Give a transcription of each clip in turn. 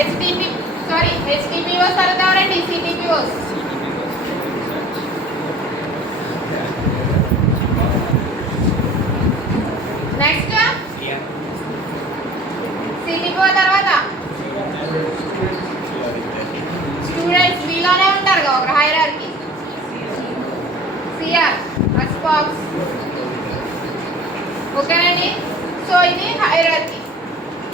HTTP sorry HTTPOS తర్వాత ఎవరండి CTPOS. Next CTPO తర్వాత స్టూడెంట్స్ వీళ్ళనే ఉంటారు కదా ఒక హైరార్కీ. CR బాక్స్ ఓకేనండి. సో ఇది హైరార్కీ.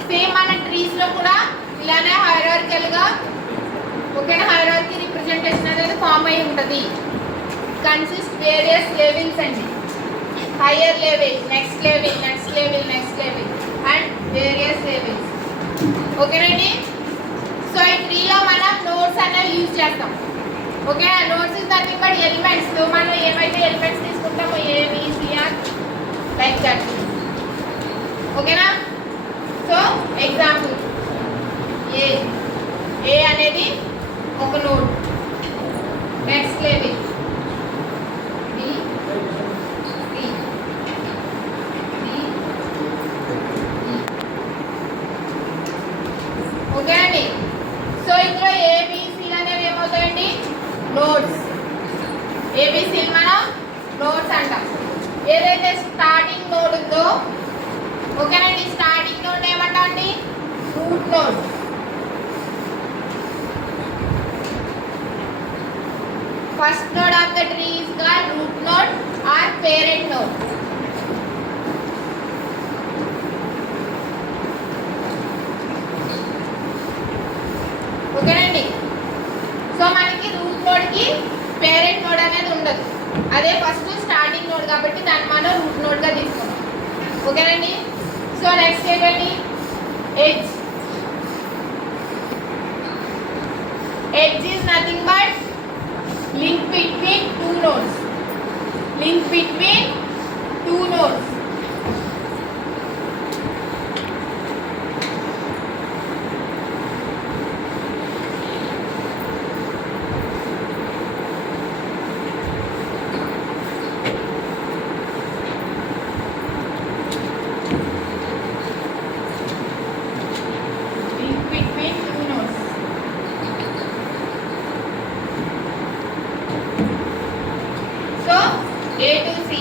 సేమ్ మన ట్రీస్ లో కూడా ఇలానే హైరార్కికల్ గా ఓకేనా హైరార్కీ రిప్రజెంటేషన్ అనేది ఫామ్ అయి ఉంటుంది. కన్సిస్ట్ వేరియస్ లెవెల్స్ అండి. Higher level, next level, next level, next level and various levels ఓకేనండి. సో ఈ ట్రీలో మనం నోడ్స్ అనేవి యూజ్ చేస్తాం. Okay nodes is nothing but elements. మనం ఏమైతే ఎలిమెంట్స్ తీసుకుంటామో ABCR లైక్ దట్ ఓకేనా. సో ఎగ్జాంపుల్ ఏ అనేది ఒక node, next level B C D E ఓకేనండి. సో ఇందులో ABC అనేవి ఏమవుతాయండి నోడ్స్. ABC మనం నోడ్స్ అంటాం. ఏదైతే స్టార్టింగ్ నోడ్ ఉందో ఓకేనండి స్టార్టింగ్ నోడ్ ఏమంటాం అండి root node. First node of the tree is called root node or parent node. ఓకేనండి. సో మనకి రూట్ నోడ్ కి పేరెంట్ నోడ్ అనేది ఉండదు. అదే ఫస్ట్ స్టార్టింగ్ నోడ్ కాబట్టి దాన్ని మనం రూట్ నోడ్ గా తీసుకున్నాం. ఓకేనండి. సో నెక్స్ట్ ఏంటండి edge. Edge is nothing but link between two nodes. Link between two nodes. A to C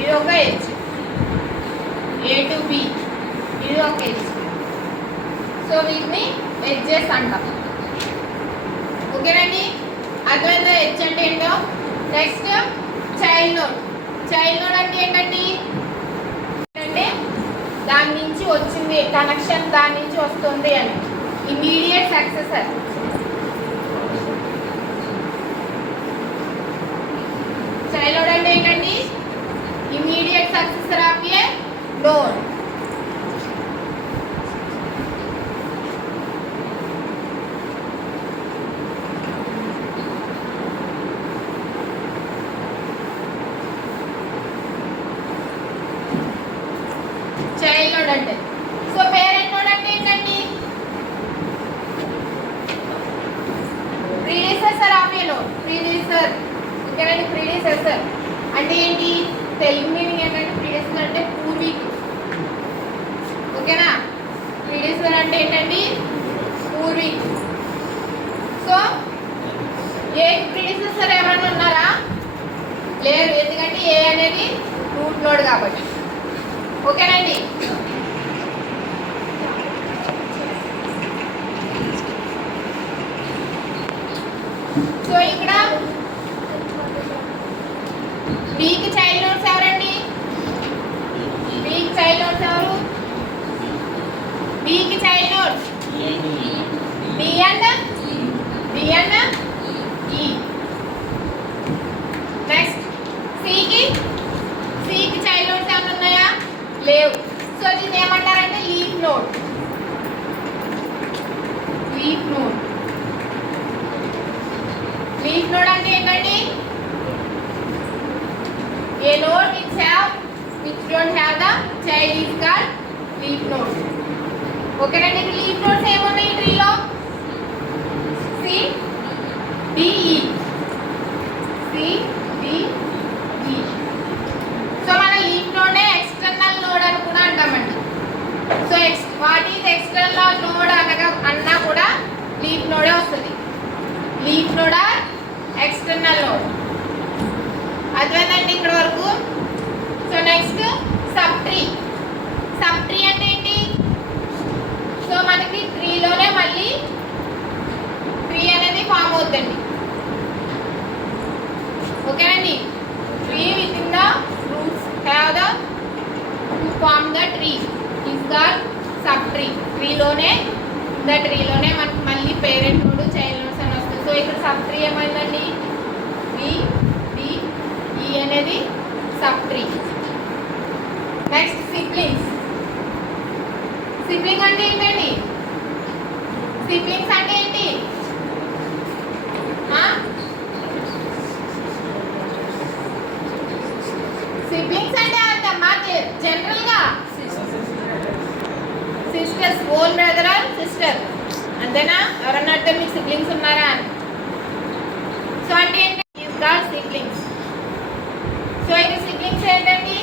ఇది ఒక ఎడ్జ్. A to B ఇది ఒక ఎడ్జ్. సో వీటిని ఎడ్జెస్ అంటాం. ఓకేనండి అర్థమైందా ఎడ్జ్ అంటే ఏంటో. Next child node. Child node అంటే ఏంటండి అంటే దాని నుంచి వచ్చింది కనెక్షన్ దాని నుంచి వస్తుంది అని ఇమీడియట్ సక్సెసర్. చైల్డ్ నోడ్ అంటే ఏంటండి immediate successor of a node. Child node అంటే. సో పేరెంట్ నోడ్ అంటే ఏంటండి ప్రీడిసెసర్ ఆఫ్ ఏ నోడ్. ప్రీడిసెసర్ ఓకేనండి. ప్రీడిసెసర్ అంటే ఏంటి తెలుగు మీనింగ్ ఏంటంటే ప్రీడిసెసర్ అంటే పూర్వీకుడు. ఓకేనా ప్రీడిసెసర్ అంటే ఏంటండి పూర్వీకుడు. సో ఏ ప్రీడిసెసర్ ఎవరైనా ఉన్నారా లేరు ఎందుకంటే ఏ అనేది రూట్ నోడ్ కాబట్టి. ఓకేనండి. సో ఇక్కడ వీక్ చైల్డ్ నోడ్స్ ఎవరండి వీక్ చైల్డ్ నోడ్స్ ఎవరు week child nodes B and E. Next C కి చైల్డ్ నోడ్స్ ఏమైనా ఉన్నాయా లేవు. సో దీన్ని ఏమంటారంటే leaf node. Leaf node. Leaf node అంటే ఏంటండి a node which don't have the child is called leaf node. ఓకేనండి. లీఫ్ నోడ్స్ ఏమున్నాయి ఈ ట్రీలో C D E. సో మన లీఫ్ నోడ్ ఎక్స్టర్నల్ నోడ్ అని కూడా అంటామండి. So what is external node terminal node. అర్థమైందండి ఇక్కడ వరకు? So next sub tree. Sub tree అంటే ఏంటి? సో మనకి ట్రీలోనే మళ్ళీ ట్రీ అనేది ఫామ్ అవుతుందండి. ఓకేనండి? Tree within the roots have the to form the tree is called subtree. ట్రీలోనే మనకి మళ్ళీ పేరెంట్ నోడ్, చైల్డ్ నోడ్స్ అని వస్తుంది. సో ఇక్కడ సబ్ ట్రీ ఏమైందండి? బి డి ఈ అనేది sub tree. Next siblings. Sibling అంటే ఏంటండి? సిబ్లింగ్స్ అంటే ఏంటి? సిబ్లింగ్స్ అంటే అంటమ్మా జనరల్ గా sisters, own brother are sister, అంతేనా? ఎవరన్నా అంటే మీకు సిబ్లింగ్స్ ఉన్నారా అని. సో అంటే ఏంటి? Is called siblings. సో ఇక్కడ సిబ్లింగ్స్ ఏంటండి?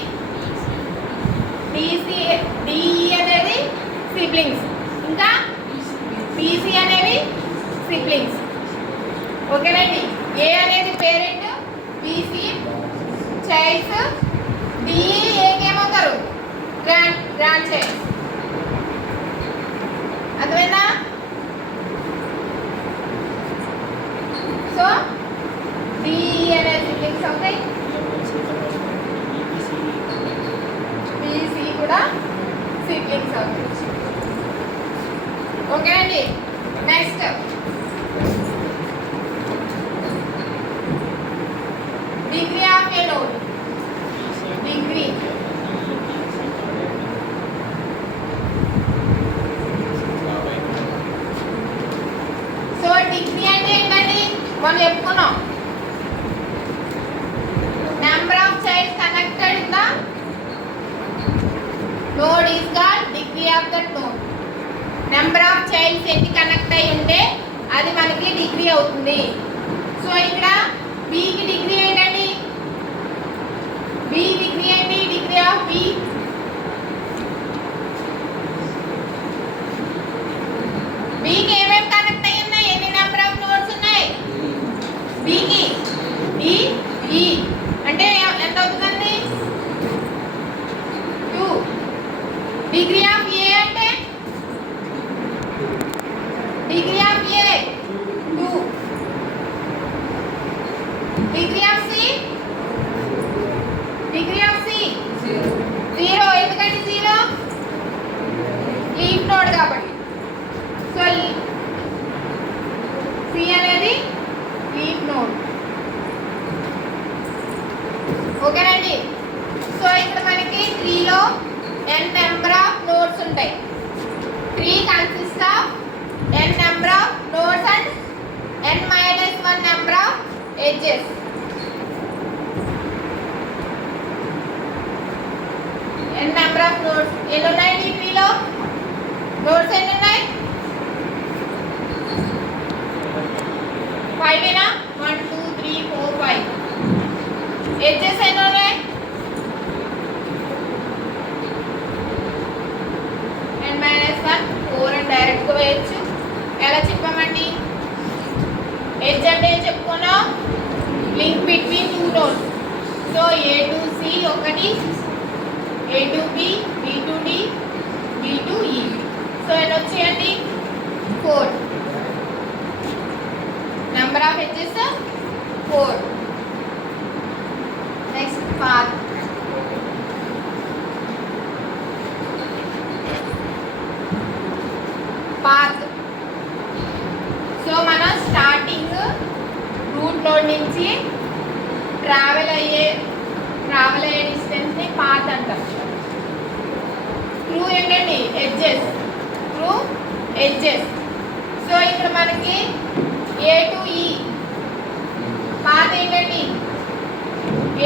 డిఈ అనేది సిబ్లింగ్స్, ఇంకా బీసీ అనేవి సిబ్లింగ్స్. ఓకేనండి? ఏ అనేది పేరెంట్, బీసీ చైల్డ్స్, డిఈ ఏమవుతారు? Grand childs. అర్థమైందా? సో డిఈ అనే సిబ్లింగ్స్ అవుతాయి, బీసీ కూడా సిబ్లింగ్స్ అవుతాయి. ఓకే అండి? Next degree of a node. Degree degree అంటే ఏంటండి? మనం చెప్పుకున్నాం, number of childs connected in the node is called degree of that node. Number of childs ఎన్ని కనెక్ట్ అయి ఉంటే అది మనకి డిగ్రీ అవుతుంది. సో ఇక్కడ బికి డిగ్రీ ఏంటండి? బి డిగ్రీ ఏంటి? డిగ్రీ ఆఫ్ బి బికి ఏమేమి కనెక్ట్ అయ్యి ఉన్నాయి? ఎన్ని నెంబర్ ఆఫ్ నోడ్స్ ఉన్నాయి బికి? ఈ అంటే ఎంత అవుతుందండి? 2. డిగ్రీ ఆఫ్ ఏ అంటే degree of A 2. Degree of C 0. ఎందుకంటే 0 లీఫ్ నోడ్ కాబట్టి. సో సి అనేది లీఫ్ నోడ్. ఓకేనండి? సో ఇక్కడ మనకి ట్రీలో n నెంబర్ ఆఫ్ నోడ్స్ ఉంటాయి. Tree consist of n number of nodes and n-1 number of edges. n number of nodes ఎన్ని ఉన్నాయండి ట్రీలో? నోడ్స్ ఎన్ని ఉన్నాయి? 5 ఏనా? 1 2 3 4 5. ఎడ్జెస్ ఎన్ని ఉన్నాయి? n-1 4 అని డైరెక్ట్ గా వేయచ్చు. ఎలా చెప్పామండి? ఎడ్జ్ అంటే ఏం చెప్పుకున్నాం? Link between 2 nodes. So a to c ఒకటి, a to b, b to d, b to e. So ఎన్ని వచ్చాయండి? 4. Number of edges 4. Next path. So మనం స్టార్టింగ్ రూట్ నోడ్ నుంచి ట్రావెల్ అయ్యే డిస్టెన్స్ ని పాత్ అంటాం. త్రూ ఏంటండి? ఎడ్జెస్. Through edges. సో ఇక్కడ మనకి ఏ టు ఈ పాత్ ఏంటండి?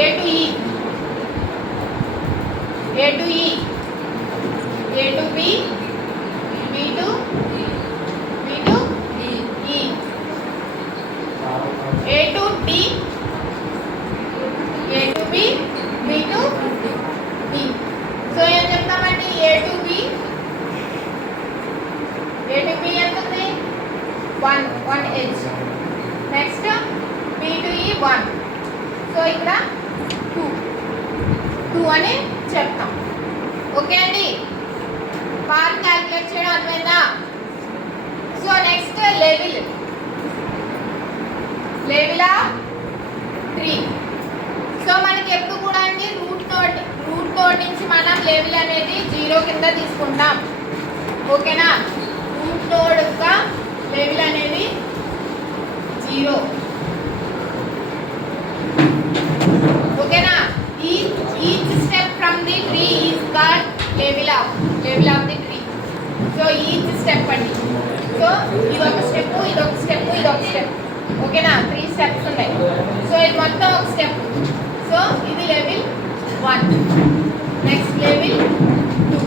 ఏ to E, A to E, A to B, B to E, A to D, A to B, B to D. So ఏం చెప్తామండి? ఏ టు బి ఎంత ఉంది? 1 ఎడ్జ్. నెక్స్ట్ బి టు ఈ 1. చెప్తాం. ఓకే అండి, పార్ట్ క్యాలిక్యులేట్ చేయడం అర్థమైందా? So next level of 3. సో మనకి ఎప్పుడు కూడా అండి రూట్ నోడ్ నుంచి మనం లెవెల్ అనేది 0 కింద తీసుకుంటాం. ఓకేనా, రూట్ నోడ్ యొక్క లెవెల్ అనేది 0. ఓకేనా, each step from the tree is called level of the tree. So each step అండి. సో ఇదొక స్టెప్, ఇదొక స్టెప్, ఇదొక స్టెప్. ఓకేనా, 3 స్టెప్స్ ఉన్నాయి. సో ఇది మొత్తం ఒక స్టెప్. సో ఇది లెవెల్ 1, నెక్స్ట్ లెవెల్ 2.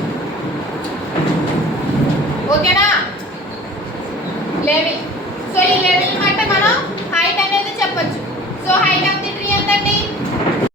ఓకేనా, లెవెల్. సో ఈ లెవెల్